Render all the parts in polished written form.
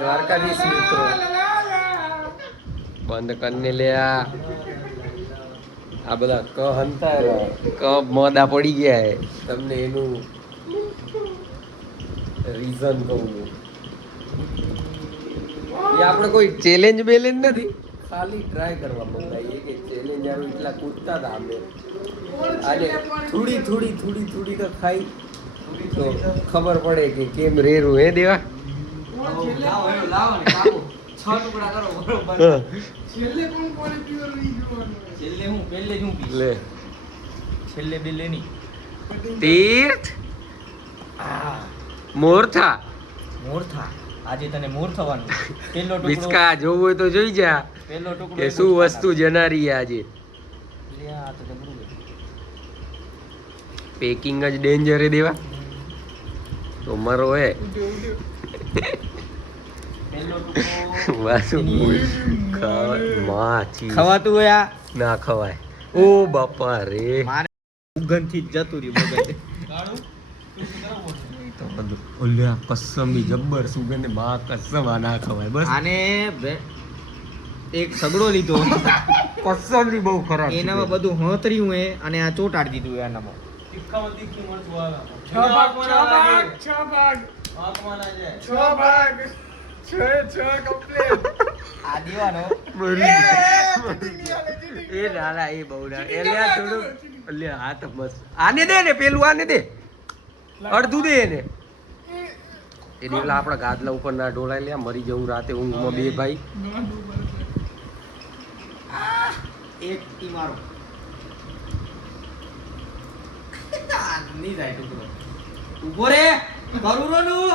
દ્વારકાધીશ મિત્રો બંધ કરીને લે આ બધા ક હંતા ક મોદા પડી ગયા હે તમને એનું રીઝન કહું એ આપણે કોઈ ચેલેન્જ બેલેન્જ નથી ખાલી ટ્રાય કરવા મંગાઈએ કે ચેલેન્જ આવું એટલા કૂદતા હતા અમે આજે થોડી થોડી થોડી થોડી તો ખાઈ તો ખબર પડે કે કેમ રેરું હે દેવા તીર્થ મોરથા આજે તને મોર થવાનું પેલો ટુકડો બિસ્કા જોવું હોય તો જોઈ જા પેલો ટુકડો કે શું વસ્તુ જનારી આજે લે આ તો જબરું છે. પેકિંગ જ ડેન્જર હે દેવા તો મરો હે પેલો ટુકડો વાસુ માછી ખવાતું હોય આ ના ખવાય ઓ બાપા રે મારે ઉગન થી જતું રહ્યું મગજ તો બધું ઓલ્યા કસમની જબ્બર સુગંધ માં કસમ આ ના ખવાય બસ આને એક સગડો લીધો કસમની બહુ ખરાબ એનામાં બધું હોતર્યું હે અને આ ચોટાડી દીધું હે આનામાં આ દીવાનો એ નાલા એ બહુ ના એટલે આ થોડું એટલે હા તો બસ આને દે ને પેલું આને દે અડધું દે એને એટલે આપણા ગાદલા ઉપર ના ઢોળાય લે મરી જવું રાતે ઊંઘમાં બે ભાઈ એક ઈ મારો ની જાય ટુકડો ઉભો રે કરુરો નું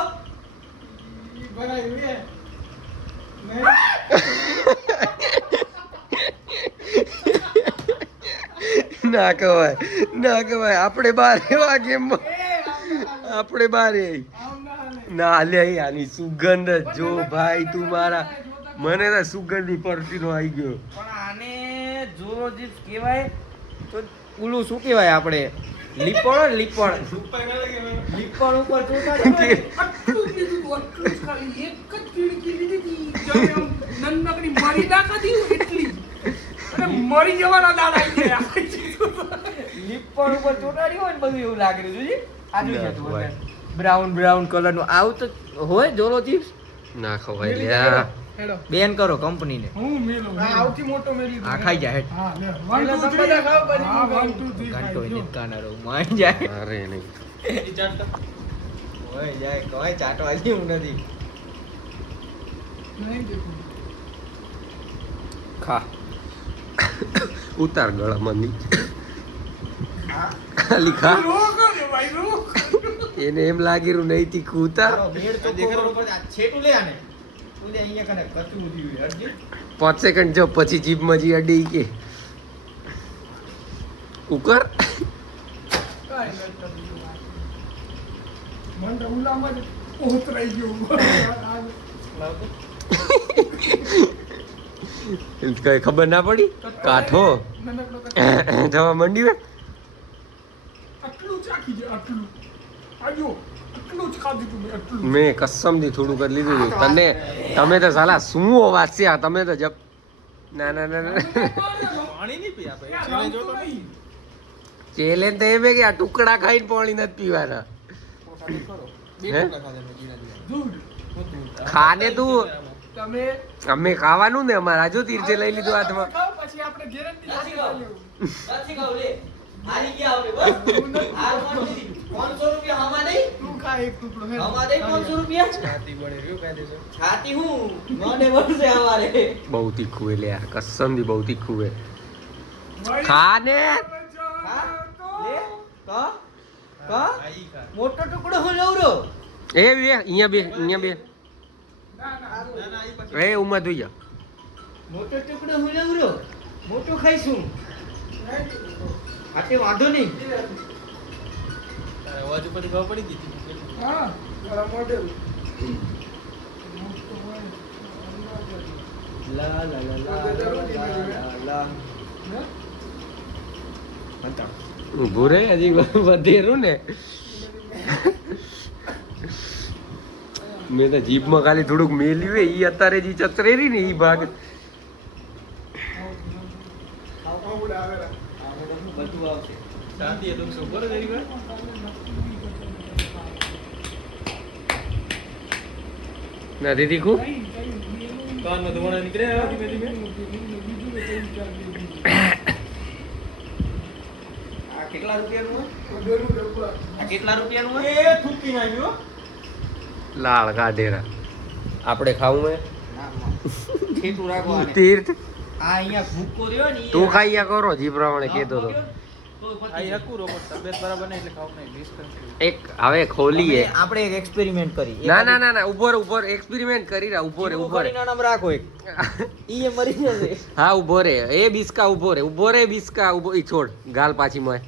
ના કહેવાય આપણે બાર એવા ગેમમાં આપણે બારે ના લે આની સુગંધ જો ભાઈ તું મારા મને તો સુગંધી પરથી નો આવી ગયો પણ આને જોરો જીત કહેવાય તો ઓલું શું કહેવાય આપણે લીપણ લીપણ ઉપર ચોટાડી આટલું કીધું આટલું ખાલી એક જ કીડકી લીધી હતી નંદકડી મરી નાખી એટલી અને મરી જવાના દાડા આવી ગયા લીપણ ઉપર ચોટાડી હોય ને બધું એવું લાગે છે જોજી આ જોઈ જતું બ્રાઉન કલર નું આવું તો હોય જોરો ચિપ્સ ના ખવાય લ્યા હેડો બેન કરો કંપનીને હું મેલો આ સૌથી મોટો મેલી આ ખાઈ જાય હેડ હા લે 1 2 3 ખાવ પછી 1 2 3 ઘંટો નિકાના રહું માઈ જાય અરે નહીં હોય જાય કોઈ ચાટવા જેવું નથી નહીં દેખો ખા ઉતાર ગળામાં ની ખાલી ખા રોકો ને ભાઈ રોક એને એમ લાગીરું નહીં તીખું ઉતાર તારો બેડ તો દેખાડો ઉપર આ છેટું લે આને તું લે અહીંયા કને કચું થયું હરજી 5 સેકન્ડ જો પછી જીભમાં જી અડી કે ઉકર કાઈ નથી મન તો ઉલામાં જ ઓતરાઈ ગયો કઈ ખબર ના પડી કાઠો થવા મંડી વે આટલું ચાખી જાય આટલું આજો આટલું જ ખાધી તું આટલું મેં કસમથી થોડું કરી લીધું હતું તમે તો સાલા શું અવાજ છે આ તમે તો જબ ના પાણી નહીં પી આપે ચેલેન્જ જોતો નહીં ચેલેન્જ તો એમ કે આ ટુકડા ખાઈને પાણી નથી પીવાના હે? દૂધ ખાને તું તમે અમે ખાવાનું ને અમારે આજો તીર્થે લઈ લીધું હાથમાં. ખાઓ પછી આપણે ગેરંટી નથી લેવું નથી ખાવ લે હારી ગયા હવે બસ હાર માંડી દીધું 500 રૂપિયા હમા નહીં તું ખા એક ટુકડો હે હમા નહીં 500 રૂપિયા છાતી બળે રહ્યું કાઢે છે. છાતી હું મને વર્ષે આવારે બહુ તીખું હે લે યાર કસમથી બહુ તીખું હે ભાઈ, ખા ને હા લે કા કા આઈ ખા. મોટો ટુકડો હું લઉં રો એ બે અહીંયા બે ના ના ના ના આઈ પછી. એ ઉમા ધોઈ જા મોટો ટુકડો હું લઉં રો મોટો ખાઈશું આટે વાંધો નહીં તારે અવાજ ઉપરથી ખબર પડી ગઈ હતી. હા મારા મોડેલ લા લા લા લા લા ઊભું રહે હજી વધેરું ને મેં તો જીભમાં ખાલી થોડુંક મેલ્યું હોય ઈ અત્યારે જે ચતરેરી ને ઈ ભાગ બધું આવશે નથી દીખું આ કેટલા રૂપિયાનું હોય? આ કેટલા રૂપિયાનું હોય? એ થૂકી નાખ્યો લાળ કાઢેરા આપણે ખાવું હે ખેતું રાખવાનું. તીર્થ આ અહીંયા ભૂકો રહ્યો ને તું ખાઈ કરો જી પ્રમાણે કહેતો તો એક હવે ખોલીએ આપણે એક એક્સપેરિમેન્ટ કરી. ના ના ના ના ઉપર એક્સપેરિમેન્ટ કરી રહ્યા ઉભો રે નામ રાખો એક. ઈ એ મરી જશે. હા ઉભો રે એ બિસ્કા ઉભો રે બિસ્કા ઉભો ઈ છોડ ગાલ પાછી મોય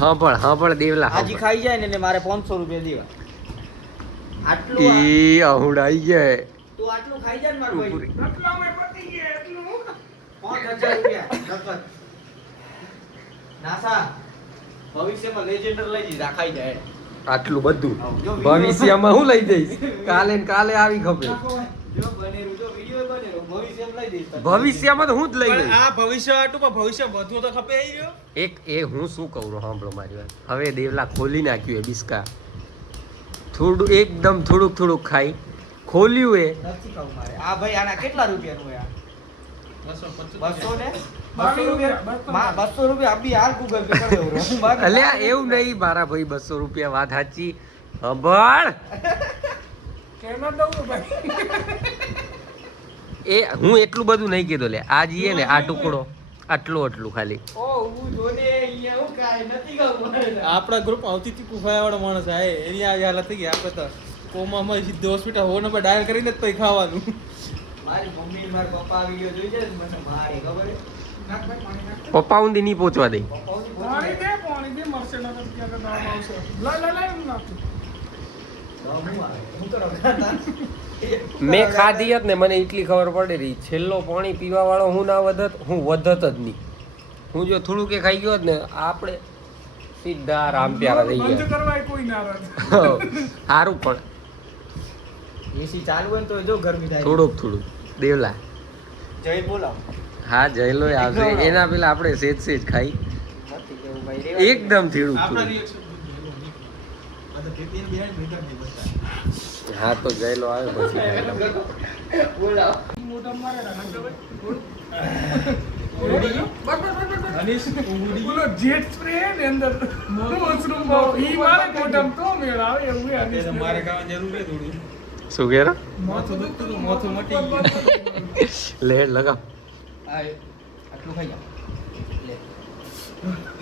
હા પણ દેવલા હાજી ખાઈ જાય ને એટલે મારે 500 રૂપિયા દેવા. આટલું ઈ અહુડાઈ ગયા તું આટલું ખાઈ જાય ને મારો ભાઈ. ઉપરી. રતલામે પતી ગયા એટલું 5000 રૂપિયા નકદ. નાસા ભવિષ્યમાં લેજેન્ડર લઈ જઈશ આ ખાઈ જાય. આટલું બધું ભવિષ્યમાં હું લઈ જઈશ કાલે ને કાલે આવી ખબર જો બનેરું જો વિડિયો બનેરો ભવિષ્યમાં લઈ જઈશ. ભવિષ્યમાં તો હું જ લઈ જઈશ આ ભવિષ્ય આટું પણ ભવિષ્ય બધું તો ખપે આવી ગયો એ હું શું કહું છું સાંભળો મારી વાત હવે દેવલા ખોલી નાખ્યું એ બિસ્કા થોડું એકદમ થોડુંક ખાઈ ખોલ્યું એ નથી ખાવું મારે. આ ભાઈ આના કેટલા રૂપિયાનું હોય આ? 200 ને 200 રૂપિયા 200 રૂપિયા આપી હાલ ગૂગલ પે કરી દઉં. અલ્યા એવું નહીં મારા ભાઈ 200 રૂપિયા વાત સાચી હંભળ કેમ દઉં ભાઈ એ હું એટલું બધું નહીં કીધું લે આ જઈએ ને આ ટુકડો આટલું ખાલી ઓ હું જોને અહીંયા હું કાઈ નથી ખાવું મારે. આપણા ગ્રુપ આવતી હતી કુફાયા વાળો માણસ આ એની આવી હાલત થઈ ગઈ આપણે તો કોમામાં સીધી હોસ્પિટલ હોનો પર ડાયલ કરીને જ પછી ખાવાનું મારી મમ્મી ને મારા પપ્પા આવી ગયો જોઈ જાય મને મારે ખબર હે. નાખ ભાઈ પાણી નાખ પપ્પા ઊંધી નહીં પહોંચવા દે પપ્પાઓની પાણી દે મરશે ના તો ક્યાં દામ આવશે લા એમ નાખ હું તો રખડતા. મેં ખાધી હોત ને મને એટલી ખબર પડે રહી છેલ્લો પાણી પીવા વાળો હું ના વધત હું વધત જ નહીં હું જો થોડું કે ખાઈ ગયો હોત ને આપણે સીધા રામ પ્યારા થઈ બંધ ગયા કરવા કોઈ ના રહે સારું પણ એસી ચાલુ હોય ને તો જો ગરમી થાય. થોડુંક દેવલા જય બોલાવ. હા જયલો આવશે એના પેલા આપણે સેજ ખાઈ નથી કેવું ભાઈ રેવા દે. એકદમ થોડુંક આપણા થોડુંક. રિએક્શન આ તો પેટીને બિહાર ભેગા નહીં બતા હા તો જયલો આવે પછી જયલો. બોલાવ. મોઢા મારે નાખ દે અનિશ ઉડી બોલો જેટ સ્પ્રે ને અંદર વોશરૂમ માં ઈ મારે મોઢામાં તો મેળ આવે એવું હે તે મારે ખાવાની જરૂર છે થોડું શું કેરો માથું દુખતું હતું, માથું મટી ગયું લે લગાવ આ આટલું ખાઈ જા. લે.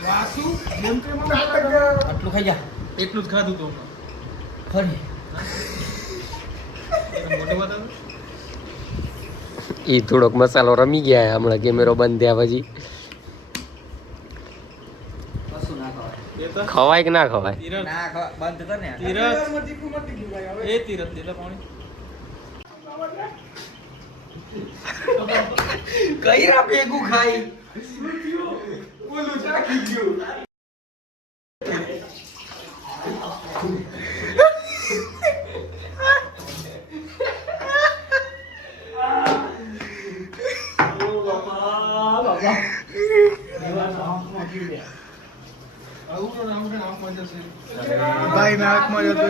વાસુ જેમ કે મને આટલું ખાઈ જા. એટલું જ ખાધું તો ફરી. મોટી વાત આવે ઈ થોડોક મસાલો રમી ગયા હમણાં કેમેરો બંધ થયા પછી કશું ના ખવાય. એ તો ખવાય કે ના ખવાય તીરથ ના ખવાય. બંધ કર ને. તીરથ મતી ગયું ભાઈ હવે એ તીરથ દેલા પાણી કઈ રા ભેગું ખાઈ બોલું ચાખી ગયું ભાઈ નાકમાં જતો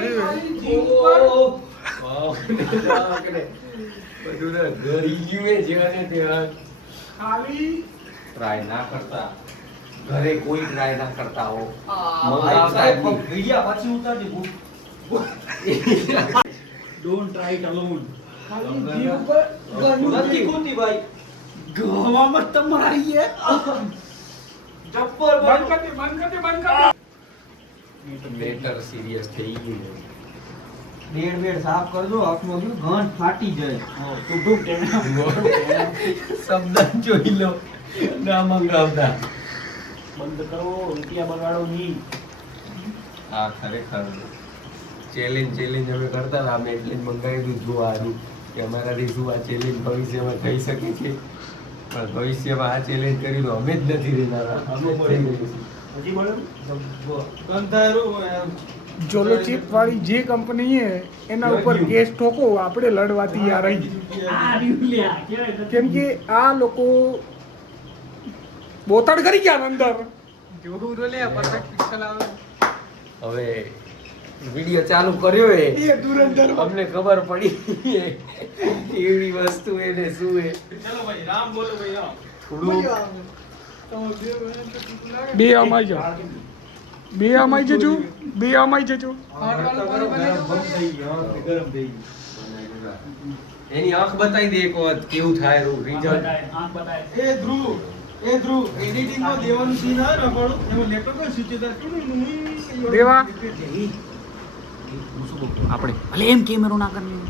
ખાલી ટ્રાય ના કરતા ઘરે કોઈ ટ્રાય ના કરતા હો ભાઈ સાહેબ વિડિયા પાછી ઉતારજો. ડોન્ટ ટ્રાય ઇટ અલોન ખાલી જીવ પર નથી ખૂતી ભાઈ. ગવામાં તમારી એ જબ્બર બંધ કરી દે મેટર સિરિયસ થઈ ગયું બેડ સાફ કરજો. આંખમાં ગયું ઘણ ફાટી જાય. શબ્દ જોઈ લો ના મંગાવતા બંધ કરો રૂપિયા બગાડો નહીં હા ખરેખર ચેલેન્જ અમે કરતા હતા અમે એટલે જ મંગાવી દીધું જો આનું કે અમારાથી શું આ ચેલેન્જ ભવિષ્યમાં થઈ શકે છે પણ ભવિષ્યમાં આ ચેલેન્જ કરી તો અમે જ નથી રહેનારા અમે જ થઈ ગયું છે. બંધ થાય રૂ જોલો ચિપ વાળી જે કંપની છે એના ઉપર કેસ ઠોકો આપણે લડવા તૈયાર રહી. કેમ કે આ લોકો બોતડ કરી ગયા અંદર. હવે વિડિયો ચાલુ કર્યો એ એ ધુરંધર અમને ખબર પડી કેવી વસ્તુ એને શું એ ચલો ભાઈ રામ બોલો ભાઈ રામ. થોડું બે અમાઈ જાઓ, બે અમાઈ જજો, બે અમાઈ જજો. એની આંખ બતાવી દે એક વખત કેવું થાય એનું રિઝલ્ટ. એ ધ્રુવ એડિટિંગ માં દેવાનું સીન આવે ને આપણું એમાં લેપટોપ પર સ્વિચ હતા દેવા આપણે ભલે એમ કેમેરો ના કરી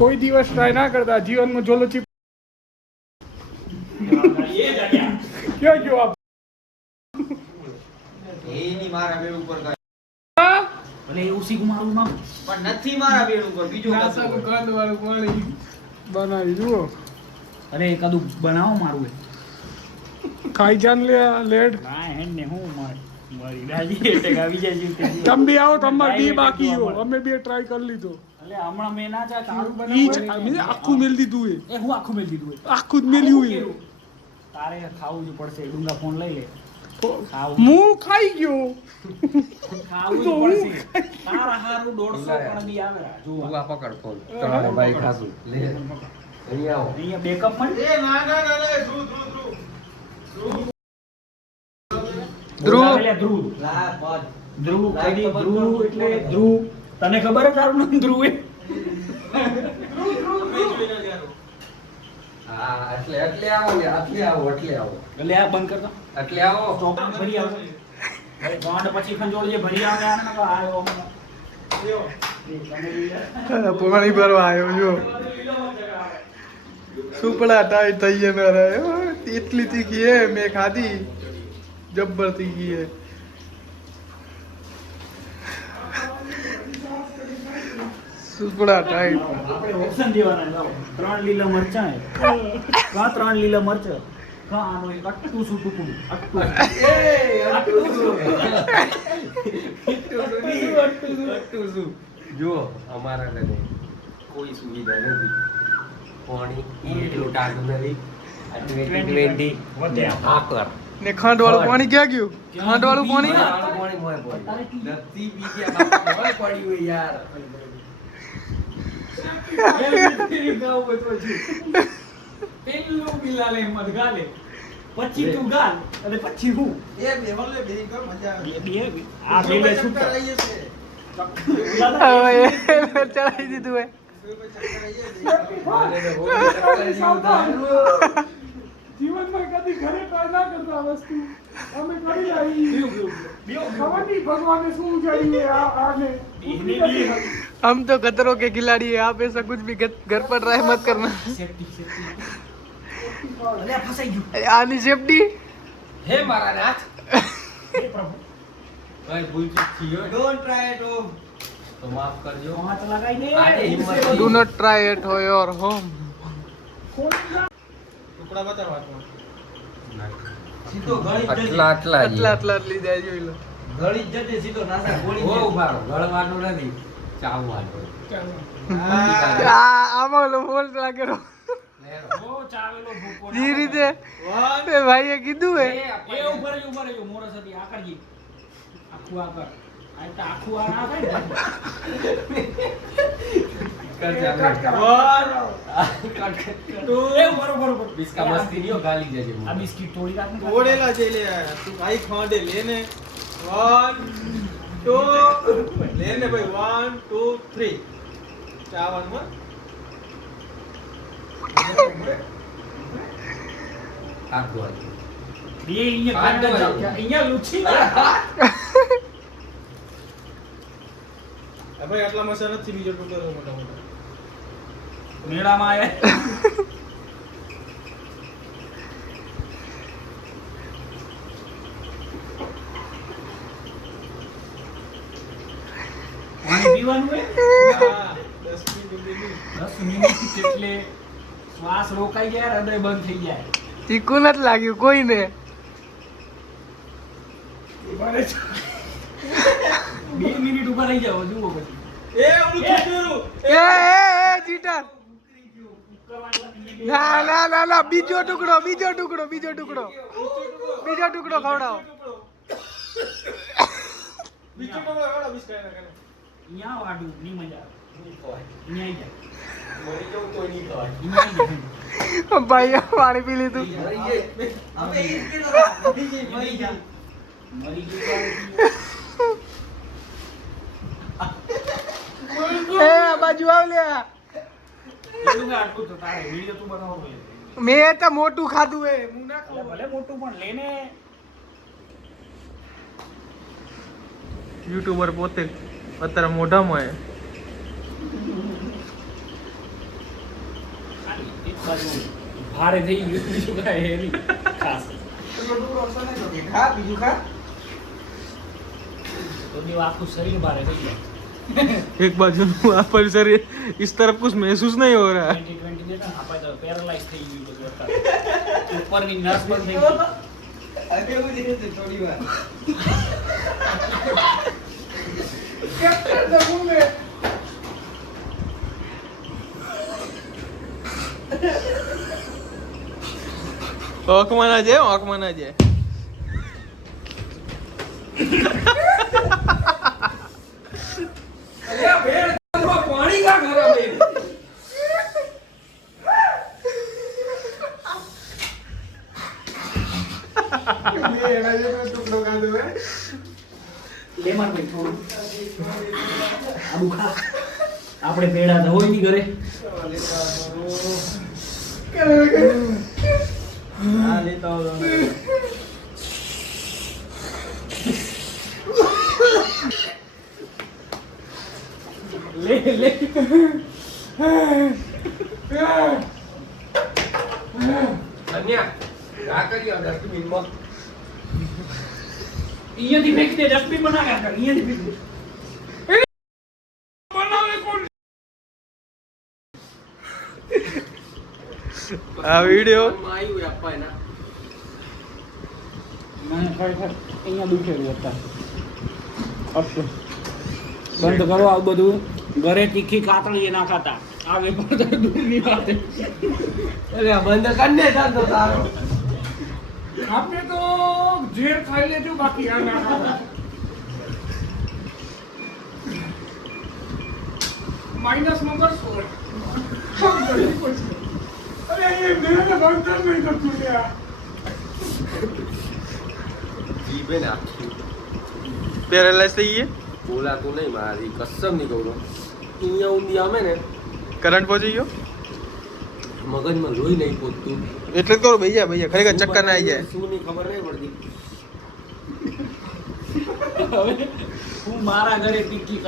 કોઈ દિવસ ટ્રાય ના કરતા જીવનમાં જોલો ચિપ ક્યાં ગયો આપ? એની મારા બેડ ઉપર કાંઈ. હા? ભલે એવું શીખ મારું નામ પણ નથી મારા બેડ ઉપર બીજું કશું. બનાવી જુઓ, અરે કદું બનાવો મારું એ ખાઈ જાન લે લેડ. તમે બી આવો, તમારે બી બાકી હો, અમે બે ટ્રાય કરી લીધો. હમણાં મેં ના ચા તારું ઈ જ અમે આખું મેલ દીધું એ હું આખું મેલ દીધું આખું જ મેલ્યું એ. તારે ખાવું જ પડશે ડુંગા ફોન લઈ લે ખાવું હું ખાઈ ગયો. ખાવું જ તો પડશે તારા હારું 150 પણ બી આવે જો તું આ પકડ ફોન તમારે ભાઈ ખાસું લે અહીંયા આવો. અહીંયા બેકઅપ પણ એ ના ધ્રુવ ધ્રુવ. એટલે ધ્રુવ ધ્રુવ કદી ધ્રુવ એટલે ધ્રુવ તને ખબર છે તારું નામ ધ્રુવ એ હા એટલે આવો ને એટલે આવો એટલે આ બંધ કરતો એટલે આવો સ્ટોપ ભરી આવે ભાઈ ગાંડ પછી ખંજોળ જે ભરી આવે આને તો આયો પાણી ભરવા આવ્યો જો. સુપડા ટાઈટ થઈ ગયા મારા. એટલી તીખી હે મેં ખાધી, જબ્બર તીખી હે. સુપડા ટાઈટ. આપણે ઓપ્શન દેવાના લાવો 3 લીલા મરચા હે કા 3 લીલા મરચા કા આનો એક અટ્ટું સુ ટુકડું અટ્ટું જુઓ અમારા લગે કોઈ સુવિધા નથી. પાણી એટલું ટાઢું નથી. આ 20 આકર ને ખાંડ વાળું પાણી ક્યાં ગયું? ખાંડ વાળું પાણી પાણી મોય પડ્યું. નથી બીજા બાપા મોય પડ્યું હોય યાર. પેલું બિલાલે મત ગાલે પછી તું ગાલ અને પછી હું એ બેવલે બે કર મજા આવે બે આ બેલે છૂટા રહીએ છે ચડાવી દીધું હે. જીવનમાં કદી ઘરે ટ્રાય ના કરતા આ વસ્તુ અમે કરી આવી. ખબર નહીં ભગવાને શું ઉજાડ્યું આને. हम तो खतरों के खिलाड़ी है, आप ऐसा कुछ भी घर पर ट्राई मत करना. અલે ફસાઈ ગયું आनी सेफ्टी હે મારા નાથ હે પ્રભુ કઈ ભૂલચૂક થઈ હોય ડોન્ટ ટ્રાય ઇટ હોમ તો માફ કરજો. હાથ લગાઈ દે આને હિંમત do not try at your home. ટુકડા બતાવ વાતમાં સીધો ગળી આટલા આટલા આટલા આટલા લીધા જોઈ લો. ગળી જ જતી સીધો નાસા ગોળી ઓ ઉભા રહો. ગળવાનું નથી ચાવવાનું. આમાં ઓલો ફોલ્ટ લાગેલો ઓ ચાવેલો ભૂકો જે રીતે એ ભાઈએ કીધું હે. એ ઉપર જો મોરસ હતી આકરજી આખું આકર આ તો આખું આ ના થાય એ બરોબર બિસ્કા મસ્તી નહીં હો, ગાલી જજે આ બિસ્કિટ તોડી રાખ ને તોડેલા છે લે તું ભાઈ ખાંડે લે ને 1 2 લે ને ભાઈ 1 2 3 ચાવનમાં આખું આખું. બે અહીંયા આ તો કાંડા અહીંયા લૂછી ભાઈ આટલા મસાલા નથી બીજો ટુકડો મોટા મોટા મેળામાં આયા પાણી પીવાનું હે હા 10 મિનિટ ઉભી 10 મિનિટ એટલે શ્વાસ રોકાઈ જાય હૃદય બંધ થઈ જાય ચીકુ નથી લાગ્યું કોઈને. બે મિનિટ ઉભા રહી જાઓ જુઓ પછી. એ ઓલું ખીચુરું. એ ચીટર. ના ના ના ના બીજો ટુકડો ખવડાવો. બીજો ટુકડો વાળો બિસ્કિટ ના કરે. અહીંયા વાડું ની મજા આવે અહીંયા આવી જાય ભાઈ પાણી પી લીધું. અમે ઈ જ કીધું મરી જા મરી એ ગયું આ બાજુ આવ લે. એટલું કે આટલું તો તારે વિડિયો તું બનાવો મેં તો મોટું ખાધું હે હું ના ખાઉં. ભલે મોટું પણ લેને યુટ્યુબર પોતે અત્યારે મોઢામાં હે. એક બાજુ ભારે થઈ ગયું બીજું કાંઈ હે નહીં ખાસ ખા બીજું ખા. તો भी આખું શરીર ભારે થઈ જાય एक बाजू वहाँ पर सर इस तरफ कुछ महसूस नहीं हो रहा है. 2020 દેતા આપણે તો પેરાલાઇઝ થઈ ગયું બધું અત્યારે ઉપરની નસ બંધ થઈ ગઈ અરે એવું જ છે થોડી વાર. Captain the moment. ઓકમાના છે. પાણી કા ખરાબ હે. લેમન ભાઈ થોડું આબુ ખા આપણે પેડા તો હોય નહીં ઘરે આ લેતો આવો. લે લે અન્યા આ કર્યો ડસ્ટબિનમાં. અહીંયાથી ફેંકી દે ડસ્ટબિન બનાવ્યા કર અહીંયાથી ફેંકી દે આ વિડિયો માં આવ્યું આપવા એના. મને ખરેખર અહીંયા દુખેલું હતા અફસોસ બંધ કરો આવું બધું ઘરે તીખી કાતળી ના ખાતા આ વેપાર તો દૂરની વાત છે. અરે આ બંધ કરને ચાલતો તારો. આપણે તો ઝેર ખાઈ લેજો બાકી આ ના ખાવા. Minus number 16. અરે એ મેરે તો બંધ નહીં કરતું યાર. જીભે નાખી. પેરાલાઇઝ થઈ ગઈ. બોલાતું નહીં મારી કસમ નહીં કહું. અહીંયા ઊંધી આવે ને કરંટ પહોંચી ગયો મગજમાં લોહી નહીં પહોંચતું. એટલે જ કહું ભૈયા ખરેખર ચક્કર ના આવી જાય. શું ની ખબર નહીં પડતી. હવે હું મારા ઘરે તીખી